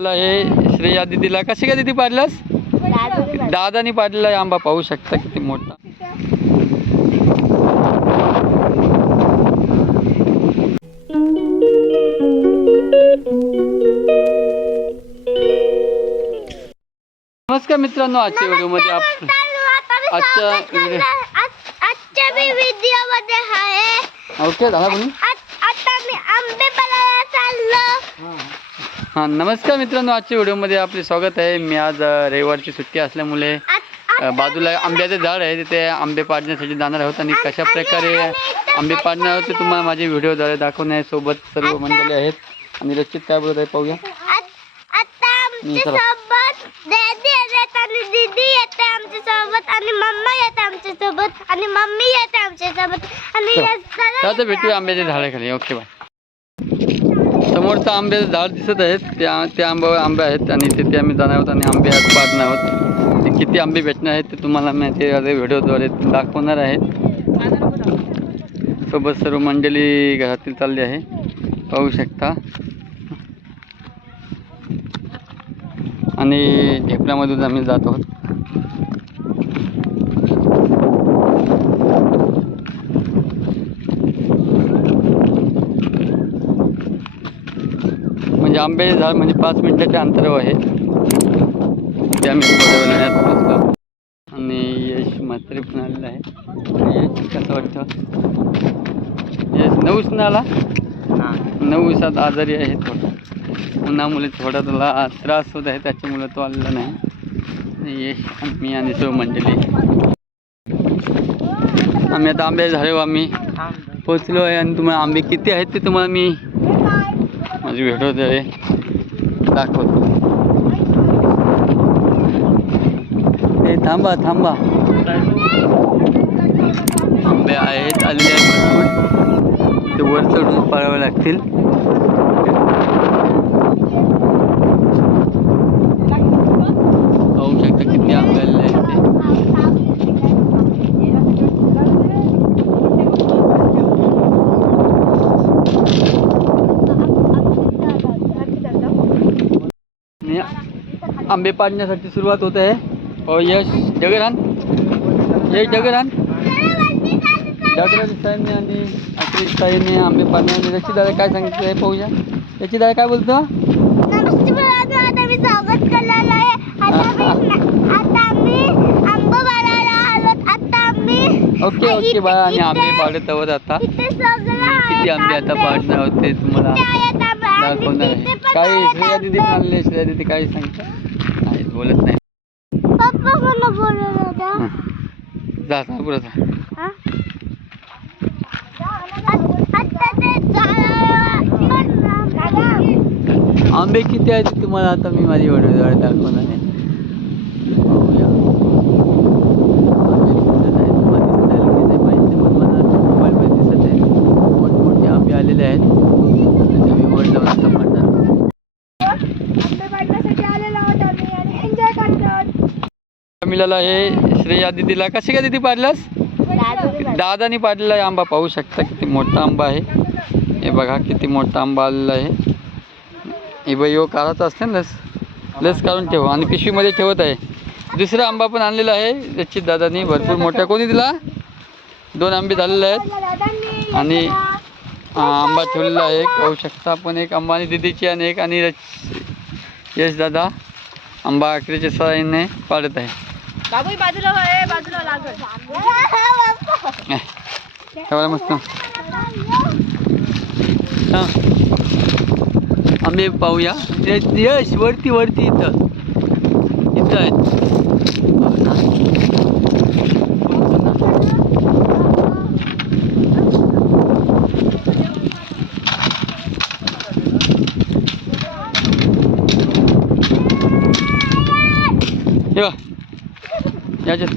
मिळाला आहे श्रेया दिदीला. कशी काय दिदी पाडलास? दादानी पाडलेला आंबा पाहू शकता किती मोठा. नमस्कार मित्रांनो, आजच्या व्हिडिओमध्ये आजच्या व्हिडिओमध्ये आहे. ओके झाला कोणी आता मी आंबे पाडायला चाललो. हां नमस्कार मित्रांनो, आजच्या व्हिडिओमध्ये आपले स्वागत आहे. मी आज रविवारची सुट्टी असल्यामुळे बाजूला आंब्याचे झाड आहे तिथे आंबे पाडण्यासाठी जाणार आहोत आणि कशा प्रकारे आंबे पाडणार आहोत ते तुम्हाला माझे व्हिडिओद्वारे दाखवण्यासोबत सर्व मंडळी आहेत. आणि रचित काय बोलत आहे पाहूया. आता आमच्यासोबत दादी येतात आणि दीदी येते आमच्यासोबत आणि मम्मा येते आमच्यासोबत आणि मम्मी येते आमच्यासोबत आणि तर भेटूया आंब्याच्या झाडाखाली. Okay bye. समोरचं आंब्याचं झाड दिसत आहेत ते आंबे आहेत आणि तिथे आम्ही जाणार आहोत आणि आंबे आज पाडणार आहोत. ते किती आंबे भेटणार आहेत ते तुम्हाला मी व्हिडिओद्वारे दाखवणार आहे. सोबत सर्व मंडळी घरातील चालली आहे पाहू शकता. आणि ढेपल्यामधून आम्ही जात आहोत. म्हणजे आंबे झाड म्हणजे 5 मिनिटाच्या अंतरावर आहे. ते आम्ही थोड्या वेळाने पोहोचलो. आणि यश म्हात्रे पण आलेलं आहे. यश कसं वाटतं? यश 9 दिवसांनी आला. 9 दिवसात आजारी आहे थोडं. उन्हामुळे थोडा तुला त्रास होत आहे त्याच्यामुळे तो आलेला नाही. यश आणि मी आणि सर्व मंडळी आम्ही आता आंबे झाल्यावर आम्ही पोचलो आहे. आणि तुम्हाला आंबे किती आहेत ते तुम्हाला मी माझी व्हिडिओद्वारे दाखवतो. हे थांबा आंबे आहेत आलेले आहेत भरपूर. ते वर चढून पाळावे लागतील. पाहू शकता किती आंबे आलेले आहेत ते. आंबे पाडण्यासाठी सुरुवात होत आहे. यश जगरान जगरान साहेबने आणि अखिलेश साहेबने आंबे पाडण्यासाठी त्याची दादा काय सांगितलं आहे पाहूया. त्याची दादा काय बोलतो? आता मी स्वागत करणार आहे. आता आम्ही आंबा पाडायला आलो. आता आम्ही ओके बाय. आणि आंबे पाडत आहोत आता. किती आंबे आता पाडणार आहोत ते तुम्हाला दाखवणार आहे. काही श्रेया दिदी पण आलेले. श्रेया दिदी काही सांगतात नाही बोलत नाही. पप्पा कोण बोलत होता? जा पुढे जा. आंबे किती आहेत तुम्हाला आता मी माझी व्हिडिओद्वारे दाखवणार आहे. मोबाईलमध्ये दिसत आहे मोठमोठे आंबे आलेले आहेत. मी वर जाऊन आता पाडणार. मिळाला आहे श्रेया दिदीला. कशी काय दिदी पाडलास? दादानी पाडलेला आहे आंबा पाहू शकता किती मोठा आंबा आहे. हे बघा किती मोठा आंबा आलेला आहे. हे बाई यो काढायचा असते ना लस काढून ठेव आणि पिशवीमध्ये ठेवत आहे. दुसरा आंबा पण आणलेला आहे रचित दादानी भरपूर मोठा. कोणी दिला? 2 आंबे झालेले आहेत आणि आंबा ठेवलेला आहे पाहू शकता आपण. एक आंबा आणि दिदीची आणि एक आणि यश दादा आंबा अकरेच्या सहाय्याने पाडत आहे. मस्त आंबे पाहूया. यश वरती इथं आहेत. याच्यात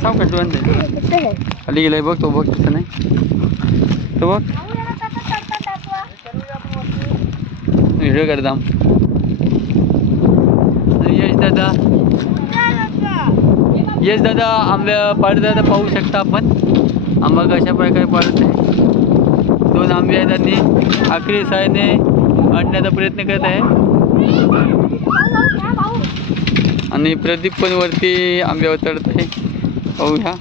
सावका डोळ्यात दे. खाली गेलाय बघ तो. बघ तसं नाही तो. बघ व्हिडिओ करता. यश दादा आंब्या पाडत आहे पाहू शकता आपण. आंबा कशा प्रकारे पाडत आहे. 2 आंबे आहेत आणि आखरी साहाय्याने आणण्याचा प्रयत्न करत आहे. आणि प्रदीप पण वरती आंबे उतरत आहे. पाहूया,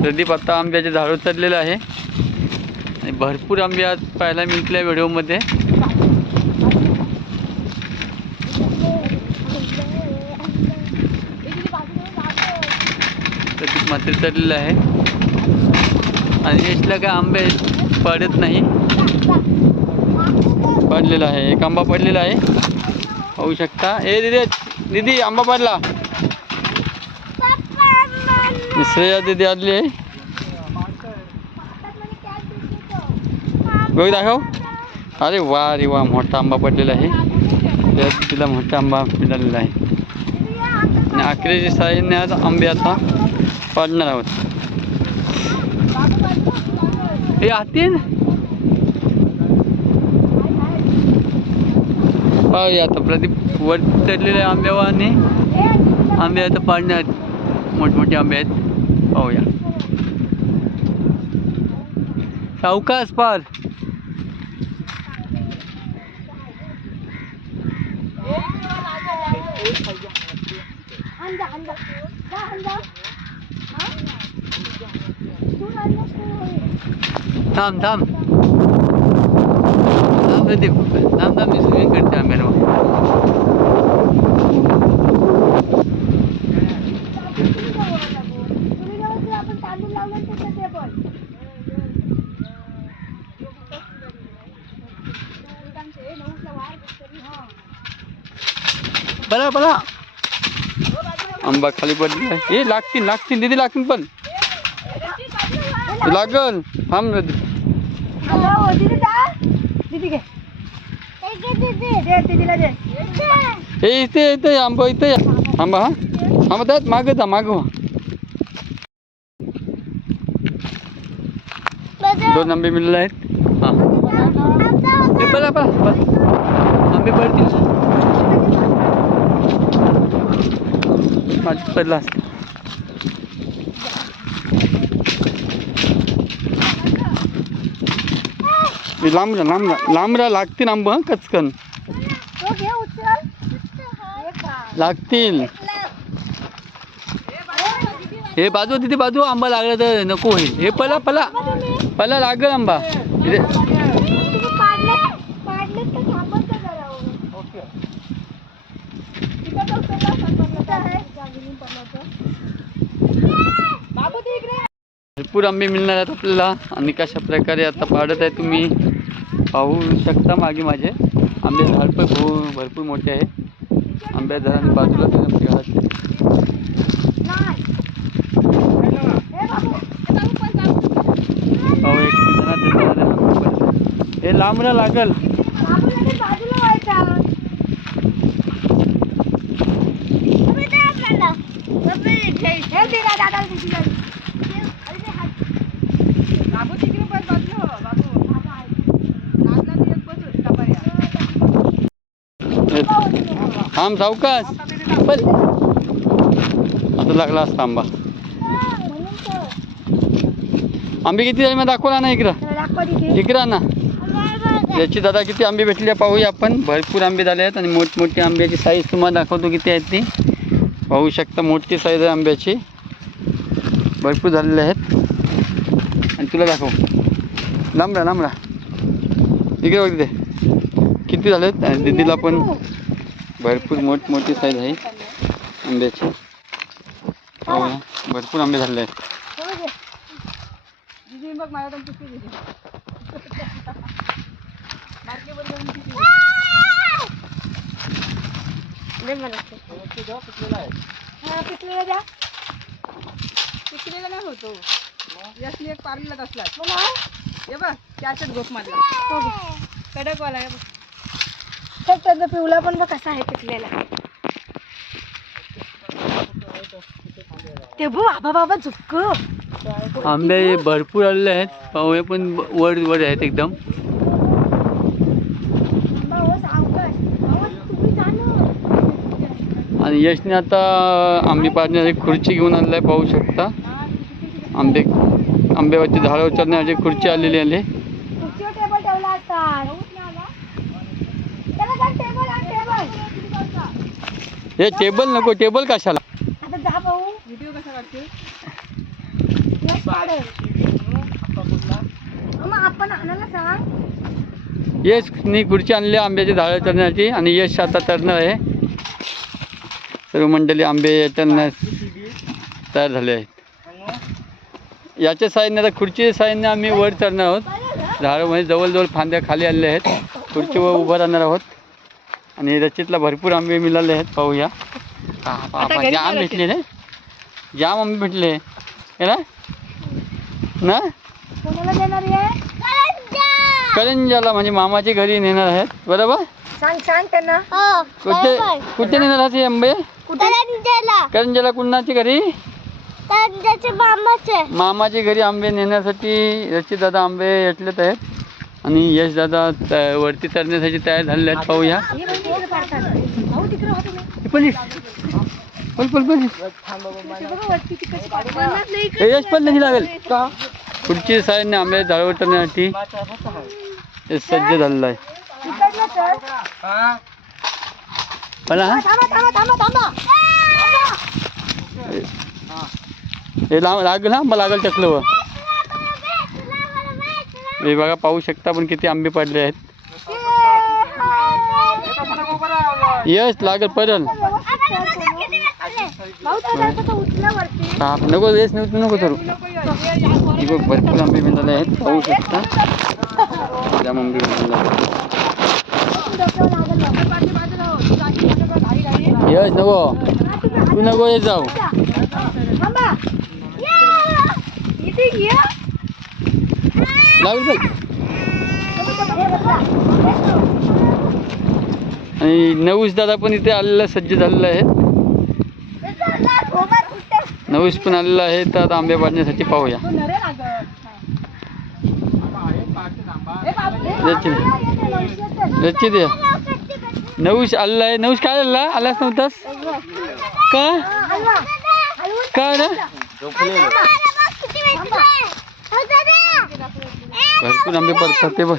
प्रदीप आता आंब्याचे झाड उतरलेलं आहे आणि भरपूर आंबे आज पाहायला मिळतले व्हिडिओमध्ये. प्रदीप मात्र चढलेलं आहे आणि यशला काय आंबे पडत नाही. पडलेला आहे, एक आंबा पडलेला आहे पाहू शकता. ए दीदी, दीदी आंबा पडला. श्रेया दीदी आली आहे. बघ दाखव. अरे वा रे वा, मोठा आंबा पडलेला आहे. त्या दीदीला मोठा आंबा मिळालेला आहे आणि अकराची साईने आज आंबे आता पाडणार आहोत. हे आतीन पाहूया आता. प्रदीप वर चढलेले आंब्यावर आणि आंबे आता पाडणार. मोठमोठे आंबे आहेत पाहूया. सावकाश पार. थांब थांब थांब प्रदीप, थांब थांब. मी स्विमिंग करते आंब्यावर. बला बला आंबा खाली पडली आहे. हे लागतील लागतील दीदी, लागतील पण लागल. थांब प्रदीप. हे इथे इथे आंबा, इथे आंबा. हा आंबा त्यात मागे जा, मागं. दोन आंबे मिळाले आहेत. हा बला बला आंबे पडतील. माझं पडला असतं. लांबरा लांबरा लांबरा लागतील आंबा. कचकन लागतील. हे बाजू तिथे बाजू आंबा लागला तर नको होईल. हे पला पला पला लागल आंबा. भरपूर आंबे मिळणार आहेत आपल्याला आणि कशा प्रकारे आता पाडत आहे तुम्ही पाहू शकता. मागे माझे आंबे झाड पण भरपूर मोठे आहे. आंब्या झाडाने बाजूला हे लांबला लागल. थांब सावकाश. आता लागला असता आंबा. आंबे किती झाले मग दाखवला ना. इकडं ना. याची दादा किती आंबे भेटले पाहूया आपण. भरपूर आंबे झाले आहेत आणि मोठमोठी आंब्याची साईज तुम्हाला दाखवतो किती आहेत ती पाहू शकता. मोठी साईज आहे आंब्याची, भरपूर झालेले आहेत. आणि तुला दाखव लांबडा लांबडा इकडे बघ तिथे किती झालेत. आणि दीदीला पण भरपूर मोठी साईज आहे आंब्याची. पाहूया भरपूर आंबे झालेले आहेत. पिकलेला नाही होतो. यासनी एक पारलेला असला हे बघ त्याच्यात गोप मारला कडकवाला आहे बघ. त्याचा पिवळा पण बघ कसा आहे पिकलेला. ते बघ बाबा बाबा झुक्क आंबे भरपूर आलेले आहेत. पाहूया पण वर वर आहेत एकदम. आणि यशने आता आंबे पाडण्यासाठी खुर्ची घेऊन आलेला आहे पाहू शकता. आंब्यावरती झाडं उचलण्यासाठी खुर्ची आलेली आहे. टेबल ठेवला असता. हे टेबल नको, टेबल कशाला? आता जा भाऊ. व्हिडिओ कसा काढते? मग आपण आणायला सांग. यशनी खुर्ची आणली आंब्याची झाडं चढण्याची आणि यश आता चढणार आहे. सर्व मंडळी आंबे चढण्यास तयार झाले आहेत. याच्या साईडने आता खुर्ची साईडने आम्ही वर चढणार आहोत. झाडामध्ये जवळजवळ फांद्या खाली आलेल्या आहेत. खुर्चीवर उभं राहणार आहोत आणि रचितला भरपूर आंबे मिळाले आहेत. पाहूया. जाम भेटले रे, जाम आंबे भेटले है ना. कोणाला देणार आहे? करंजाला म्हणजे मामाच्या घरी नेणार आहेत. बरोबर. सांग सांग त्यांना. हो कुठे कुठे नेणार आहेत हे आंबे? करंजाला. करंजाला कुणाच्या घरी? करंजाचे मामाचे. मामाच्या घरी आंबे नेण्यासाठी रचित दादा आंबे घेतलेत आहेत आणि यश दादा वरती चढण्यासाठी तयार झालेले आहेत. पाहूया. यश पण नाही लागेल. पुढची साईडने आंबे झाडावर चढण्यासाठी सज्ज झालेला आहे. मला हे लागेल हा, मला लागेल चकलं. हे बघा, पाहू शकता पण किती आंबे पडले आहेत. यश लागेल पडल. नको रेस नको करू. भरपूर आंबे मिळाले आहेत. पाहू शकता जाम आंबे मिळाले आहेत. यश नको, तू नको येत जाऊ. लागेल पाहिजे. आणि नऊस दादा पण इथे आलेला सज्ज झालेला आहे. नऊस पण आलेला आहे. तर आता आंबे पाडण्यासाठी पाहूया. रचित नऊस आलेला आहे. नऊस काय आलेला? आलाच नव्हतास का? काय रे? भरपूर आंबे पडतात ते बघ.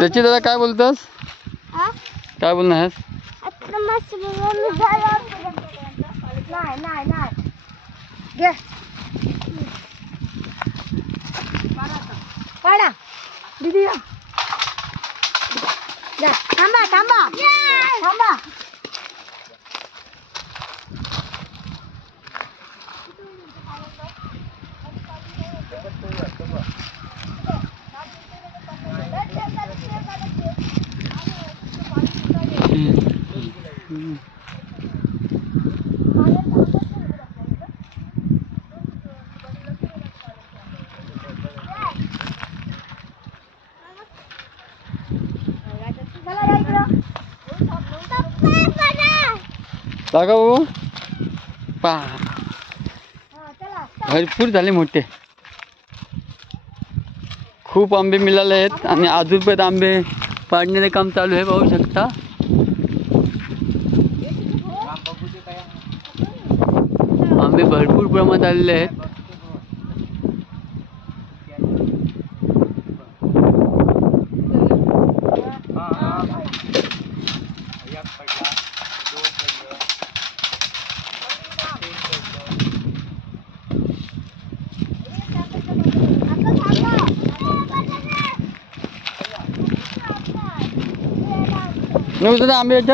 रचित दादा काय बोलतोस? काय बोलणार आहेस? पाडा दीदी या. थांबा थांबा थांबा. जागा बाबू पहा, भरपूर झाले मोठे. खूप आंबे मिळाले आहेत आणि अजून पण आंबे पाडण्याचे काम चालू आहे. पाहू शकता आंबे भरपूर प्रमाणात आलेले आहेत. नऊ दादा आंबे आहेत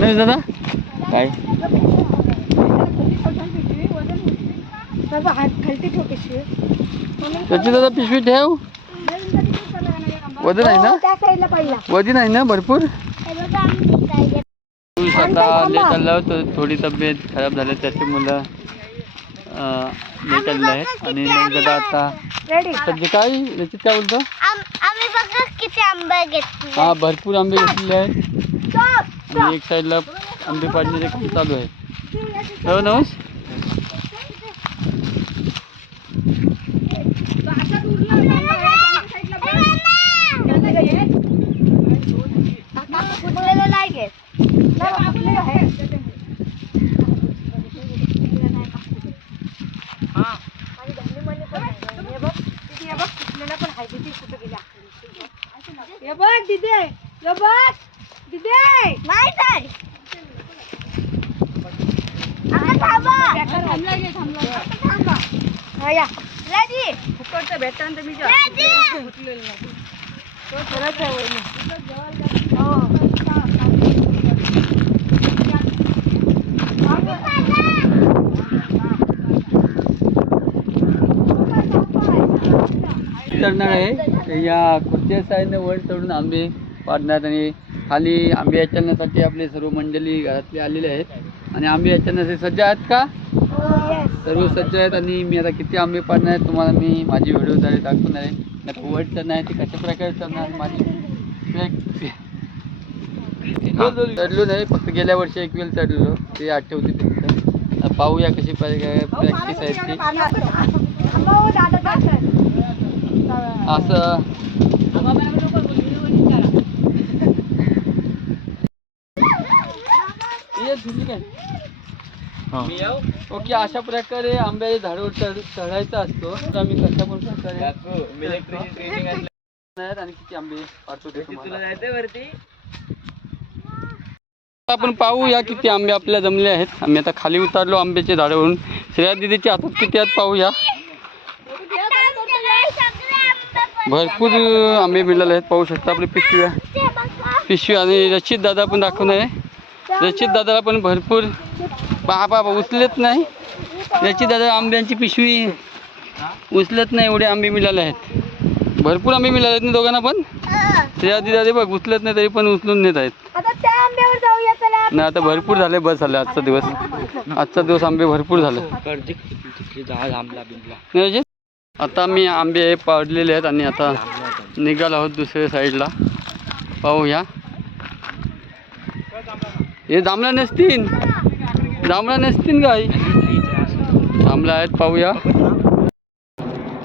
नाही दादा काय त्याची दादा पिशवी ठेव. वजन आहे ना? वजन आहे ना भरपूर. आता लेट आला तर थोडी तब्येत खराब झाली त्याची मुलं लेट आलेले आहेत. आणि दादा आता सध्या काय रचित काय बोलतो? आम्ही बघा किती आंबे घेतले. हा भरपूर आंबे घेतलेले आहेत आणि एक साईडला आंबे पाडण्याचे काम चालू आहे. हो नवस दिदे माहित आहे आता थांबा थांबला घे थांबला आता थांबा हा या रेडी फुकटचं भेटतं तर मी रेडी उठलेलं नाही तो खरंच आहे वहिनी हो चढणार आहे या खुर्च्या साईडने वर चढून आंबे पाडणार आणि खाली आंबे याचण्यासाठी आपले सर्व मंडळी घरातले आलेले आहेत आणि आंबे याचण्यासाठी सज्ज आहेत का सर्व सज्ज आहेत आणि मी आता किती आंबे पाडणार आहेत तुम्हाला मी माझी व्हिडिओद्वारे दाखवणार आहे. आता वर चढणार आहे ते कशा प्रकारे चढणार माझी चढलो नाही फक्त गेल्या वर्षी एक वेळ चढलो ते आठवते फक्त पाहूया कशी प्रॅक्टिस आहे ती असं ओके अशा प्रकारे आंब्याच्या झाडावर चढायचा असतो तर आम्ही कशा पण प्रकारे आणि किती आंबे पाडतो ते तुम्हाला आपण पाहूया किती आंबे आपल्या जमले आहेत. आम्ही आता खाली उतरलो आंब्याच्या झाडावरून. श्रेया दीदीच्या हातात किती आहेत पाहूया. भरपूर आंबे मिळाले आहेत पाहू शकता. आपली पिशवी आणि रशीद दादा पण दाखवणार आहे. रशीद दादाला पण भरपूर बाबा उचलत नाही. रशीद दादा आंब्यांची पिशवी उचलत नाही एवढे आंबे मिळाले आहेत. भरपूर आंबे मिळाले आहेत ना दोघांना पण. श्रेया दीदी बघ उचलत नाही तरी पण उचलून नेत आहेत. नाही आता भरपूर झाले बस झाले आजचा दिवस. आजचा दिवस आंबे भरपूर झाले. आता मी आंबे पाडलेले आहेत आणि आता निघालो आहोत दुसऱ्या साईडला. पाहूया. हे जांभळा नसतील काय जांभळा आहेत. पाहूया.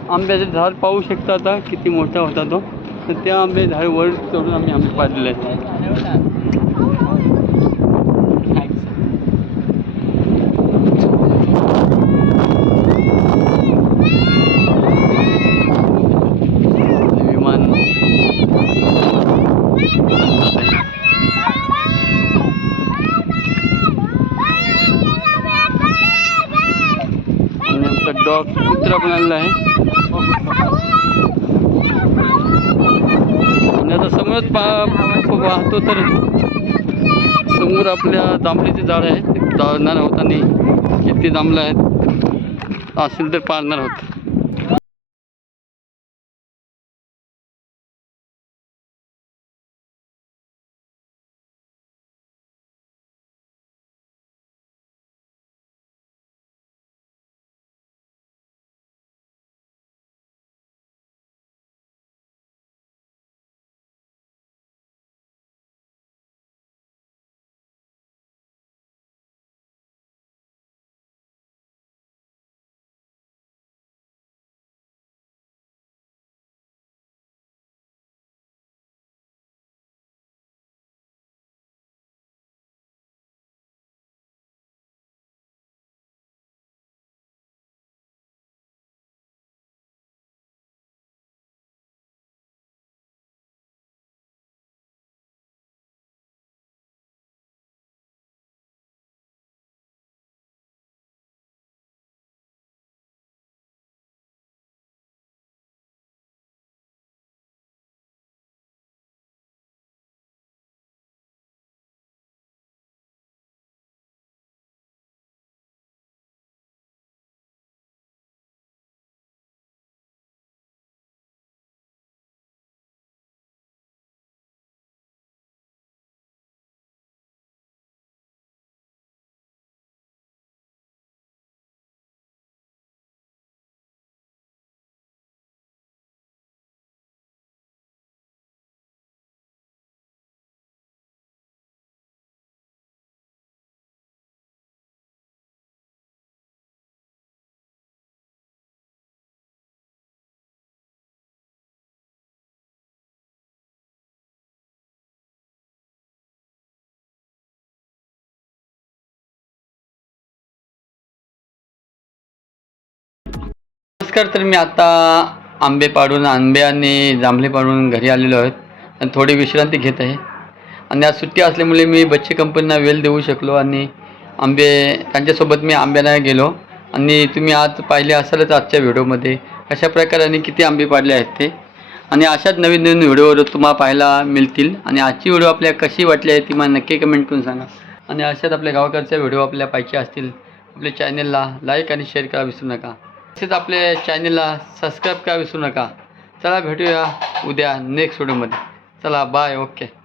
आंब्याचे झाड पाहू शकता आता किती मोठा होता तो. तर त्या आंबे झाड वर चढून आम्ही आंबे पाडलेले आहेत. डॉग कुत्रा पण आलेला आहे. आणि आता समोरच पाहतो तर समोर आपल्या जांभळीचे झाड आहे. ते पाडणार आहोत आणि किती जांभळं आहेत असेल तर पाडणार आहोत. नमस्कार. तर मी आता आंबे पाडून आणि जांभळे पाडून घरी आलेलो आहेत आणि थोडी विश्रांती घेत आहे. आणि आज सुट्टी असल्यामुळे मी बच्चे कंपनीला वेळ देऊ शकलो आणि आंबे त्यांच्यासोबत मी आंब्याला गेलो. आणि तुम्ही आज पाहिले असालच आजच्या व्हिडिओमध्ये कशा प्रकारे किती आंबे पाडले आहेत ते. आणि अशाच नवीन नवीन व्हिडिओ तुम्हाला पाहायला मिळतील. आणि आजची व्हिडिओ आपल्याला कशी वाटली आहे ती मला नक्की कमेंट करून सांगा. आणि अशाच आपल्या गावाकडच्या व्हिडिओ आपल्याला पाहिजे असतील आपल्या चॅनलला लाईक आणि शेअर करायला विसरू नका. तसेच आपल्या चॅनलला सबस्क्राईब करायला विसरू नका. चला भेटूया उद्या नेक्स्ट व्हिडिओमध्ये. चला बाय. ओके.